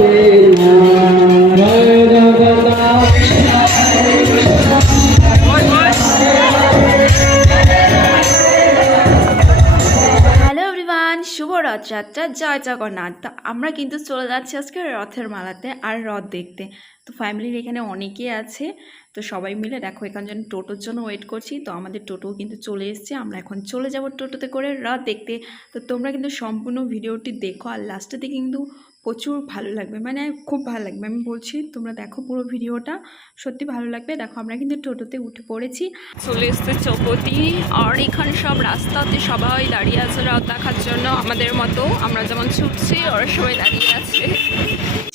শুভ রথযাত্রা, জয় জগন্নাথ। তো আমরা কিন্তু চলে যাচ্ছি আজকে রথের মেলাতে আর রথ দেখতে। তো ফ্যামিলির এখানে অনেকেই আছে, তো সবাই মিলে দেখো এখান জন্য টোটোর জন্য ওয়েট করছি। তো আমাদের টোটোও কিন্তু চলে এসছে, আমরা এখন চলে যাব টোটোতে করে রথ দেখতে। তো তোমরা কিন্তু সম্পূর্ণ ভিডিওটি দেখো আর লাস্টের দিকে কিন্তু প্রচুর ভালো লাগবে, মানে খুব ভালো লাগবে। আমি বলছি তোমরা দেখো পুরো ভিডিওটা, সত্যি ভালো লাগবে। দেখো আমরা কিন্তু টোটোতে উঠে পড়েছি, চলে এসছে চৌপতি। আর এখানে সব রাস্তাতে সবাই দাঁড়িয়ে আছে রথ দেখার জন্য, আমাদের মতো আমরা যেমন ছুটছি ওরা সবাই দাঁড়িয়ে আছে।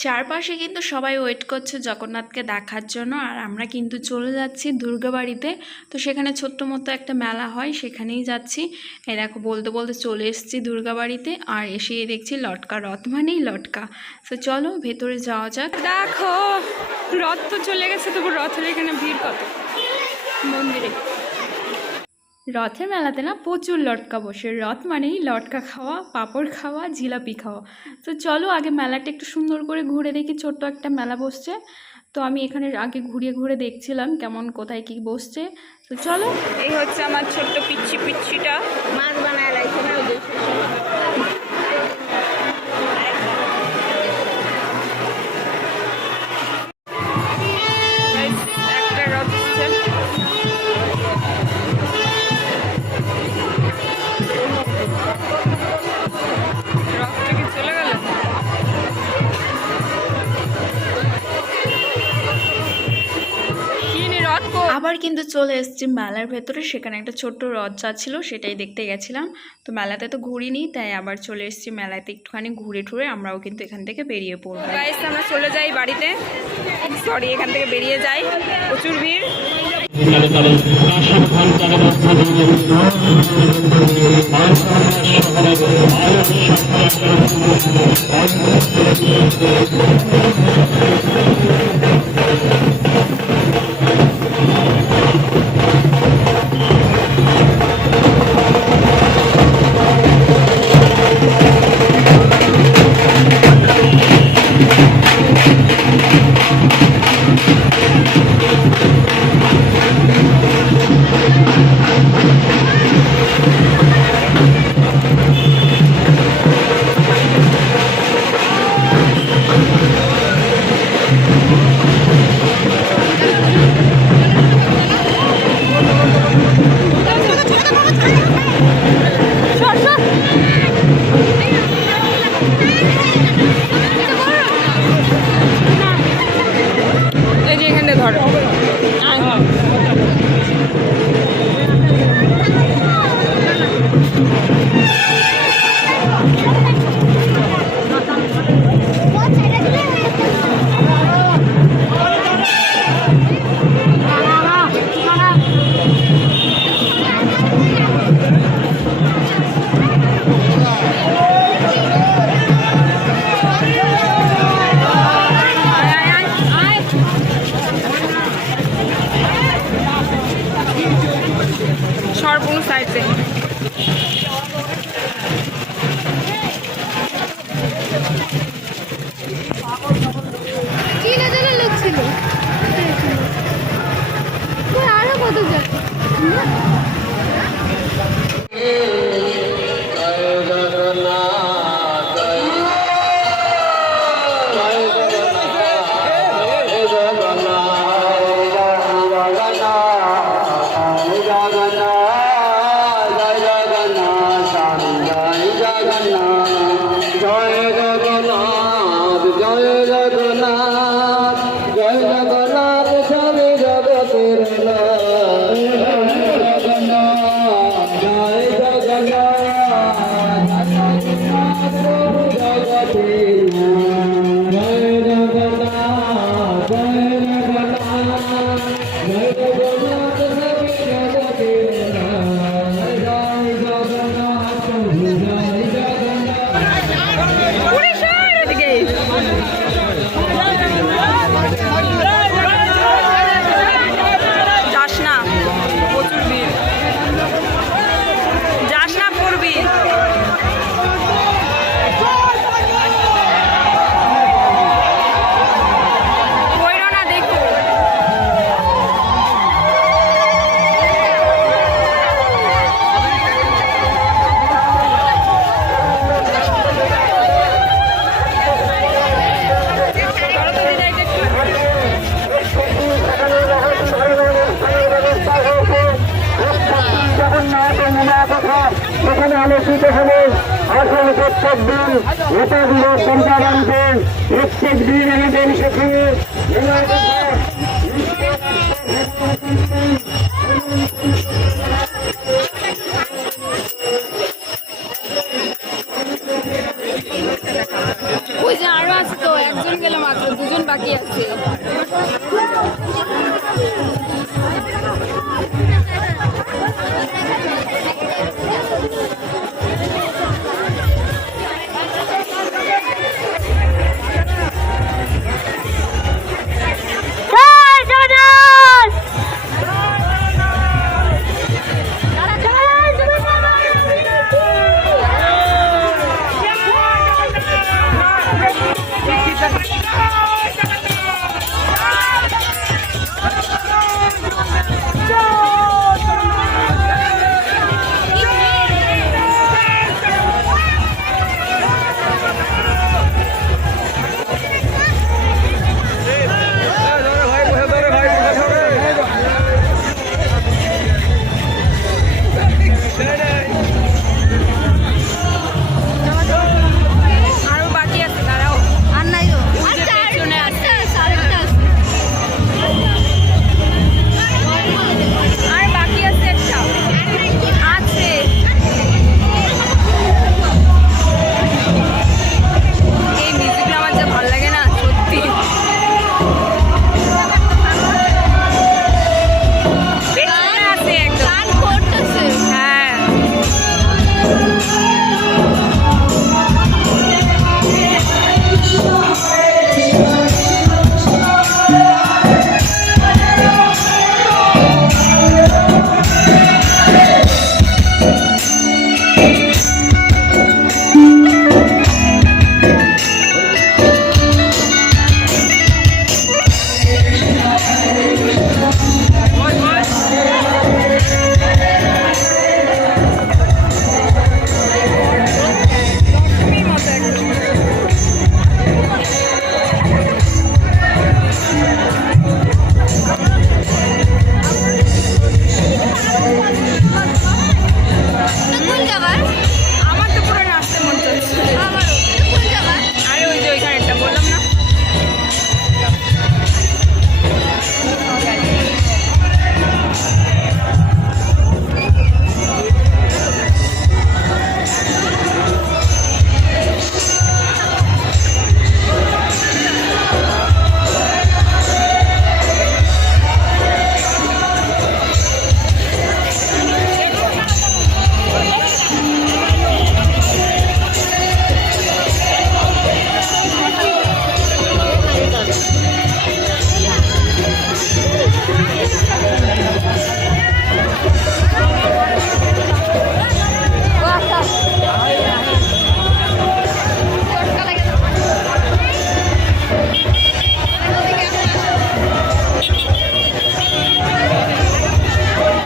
চারপাশে কিন্তু সবাই ওয়েট করছে জগন্নাথকে দেখার জন্য। আর আমরা কিন্তু চলে যাচ্ছি দুর্গাবাড়িতে। তো সেখানে ছোট্ট মতো একটা মেলা হয়, সেখানেই যাচ্ছি। এই দেখো বলতে বলতে চলে এসেছি দুর্গাবাড়িতে, আর এসে দেখছি লটকা, রথ মানেই লটকা। তো চলো ভেতরে যাওয়া যাক। দেখো রথ তো চলে গেছে, তবু রথের এখানে ভিড় কত মন্দিরে। রথের মেলাতে না প্রচুর লটকা বসে, রথ মানেই লটকা খাওয়া, পাঁপড় খাওয়া, জিলাপি খাওয়া। তো চলো আগে মেলাটা একটু সুন্দর করে ঘুরে দেখি। ছোট্ট একটা মেলা বসছে, তো আমি এখানে আগে ঘুরিয়ে ঘুরে দেখছিলাম কেমন কোথায় কি বসছে। তো চলো, এই হচ্ছে আমার ছোট্ট পিচ্ছিটা মাছ বানায় লাগছে না। আবার কিন্তু চলে এসেছি মেলার ভেতরে, সেখানে একটা ছোট্ট রথ যাচ্ছিল, সেটাই দেখতে গেছিলাম। তো মেলাতে তো ঘুরিনি, তাই আবার চলে এসেছি মেলাতে একটুখানি ঘুরে ঠুরে আমরাও কিন্তু এখান থেকে বেরিয়ে পড়বো। গাইস আমরা চলে যাই বাড়িতে, সরি এখান থেকে বেরিয়ে যাই, প্রচুর ভিড়। সর্বনো সাইডে লোক ছিল, আরো কত এবং প্রত্যেক দিন নেতাগুলো সম্পাদনকে প্রত্যেক দিন আমাদের সেখানে ওই যে আরো আছে তো, একজন গেলে মাত্র, দুজন বাকি আছে।